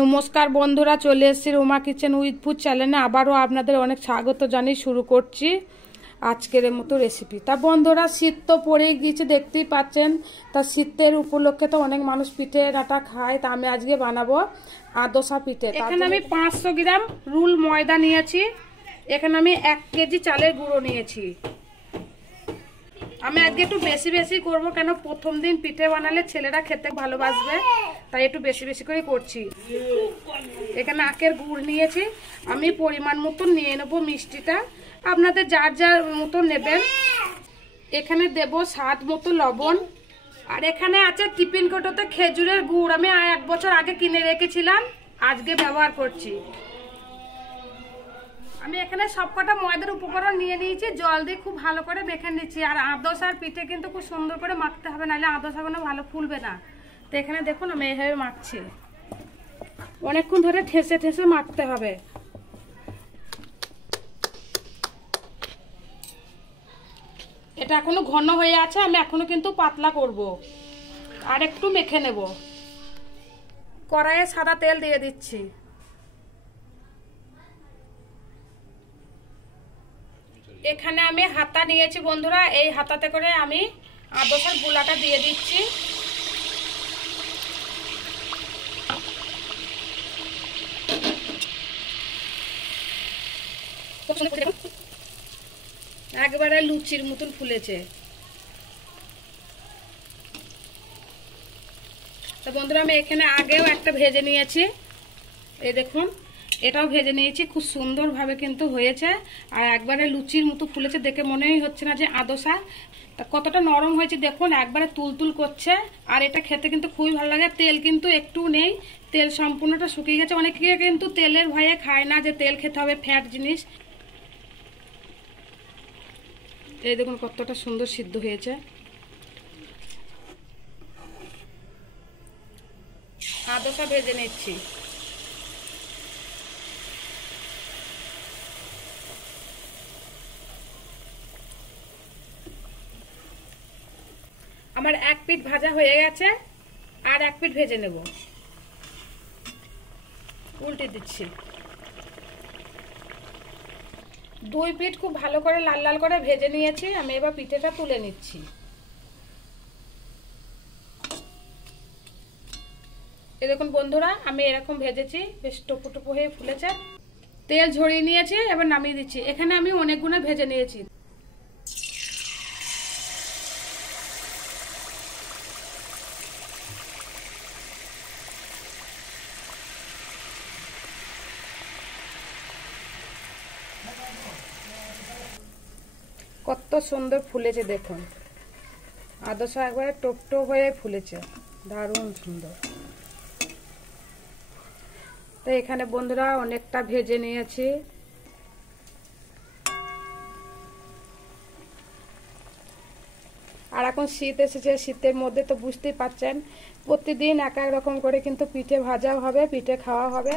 নমস্কার বন্ধুরা, চলে এসেছি রুমা কিচেন উইথ ফুড চ্যানেলে। আবারও আপনাদের অনেক স্বাগত জানিয়ে শুরু করছি আজকের মতো রেসিপি। তা বন্ধুরা, শীত তো পড়েই গিয়েছে, দেখতেই পাচ্ছেন। তা শীতের উপলক্ষে তো অনেক মানুষ পিঠে ডাটা খায়। তা আমি আজকে বানাবো আদোসা পিঠে। এখানে আমি 500 গ্রাম রুল ময়দা নিয়েছি। এখানে আমি 1 কেজি চালের গুঁড়ো নিয়েছি। আমি আজকে একটু বেশি বেশি করব, কেন প্রথম দিন পিঠে বানালে ছেলেরা খেতে ভালোবাসবে, তাই একটু বেশি বেশি করে করছি। এখানে আখের গুড় নিয়েছি। আমি পরিমাণ মতো নিয়ে নেবো মিষ্টিটা, আপনাদের যার যার মতো নেবেন। এখানে দেব স্বাদ মতো লবণ। আর এখানে আছে টিফিন কৌটোতে খেজুরের গুড়। আমি 1 বছর আগে কিনে রেখেছিলাম, আজকে ব্যবহার করছি। আমি এখানে সবকটা ময়দার উপকরণ নিয়ে নিয়েছি, জল দিয়ে খুব ভালো করে মেখে নিচ্ছি। আর আদোসার পিঠে কিন্তু খুব সুন্দর করে মাখতে হবে, নাহলে আদোসাগুলো ভালো ফুলবে না। তো এখানে দেখুন আমি এইভাবে মাখছি, অনেকক্ষণ ধরে ঠেসে ঠেসে মাখতে হবে। এটা এখনো ঘন হয়ে আছে, আমি এখনো কিন্তু পাতলা করব। আর একটু মেখে নেব। কড়াইয়ে সাদা তেল দিয়ে দিচ্ছি। এখানে আমি হাতা নিয়েছি বন্ধুরা, এই হাতাতে করে আমি আদোসার গুলাটা দিয়ে দিচ্ছি। একবারে লুচির মতন ফুলেছে। তো বন্ধুরা, আমি এখানে আগেও একটা ভেজে নিয়েছি, এই দেখুন এটাও ভেজে নিয়েছি। খুব সুন্দরভাবে কিন্তু হয়েছে, আর একবারে লুচির মতো ফুলেছে। দেখে মনেই হচ্ছে না যে আদোসা। তা কতটা নরম হয়েছে দেখুন, একবারে তুলতুল করছে। আর এটা খেতে কিন্তু খুবই ভালো লাগে। তেল কিন্তু একটু নেই, তেল সম্পূর্ণটা শুকিয়ে গেছে। অনেকে কিন্তু তেলের ভয়ে খায় না, যে তেল খেতে হবে, ফ্যাট জিনিস। এই দেখুন কতটা সুন্দর সিদ্ধ হয়েছে। আদোসা ভেজে নিচ্ছি। আমার 1 পিঠ ভাজা হয়ে গেছে, আর 1 পিঠ ভেজে নেব। উল্টে দিচ্ছি। 2 পিঠ খুব ভালো করে লাল লাল করে ভেজে নিয়েছি। আমি এবার পিঠেটা তুলে নিচ্ছি। এই দেখুন বন্ধুরা, আমি এরকম ভেজেছি, বেশ টোপো টোপো হয়ে ফুলেছে। তেল ঝরিয়ে নিয়েছি, এবার নামিয়ে দিচ্ছি। এখানে আমি অনেকগুলো ভেজে নিয়েছি। কত সুন্দর ফুলেছে দেখুন, আদোসা একবারে টোপটো হয়ে ফুলেছে, দারুণ সুন্দর। তো এখানে বন্ধুরা অনেকটা ভেজে নিয়েছি। আর এখন শীত এসেছে, শীতের মধ্যে তো বুঝতেই পারছেন প্রতিদিন এক এক রকম করে কিন্তু পিঠে ভাজা হবে, পিঠে খাওয়া হবে।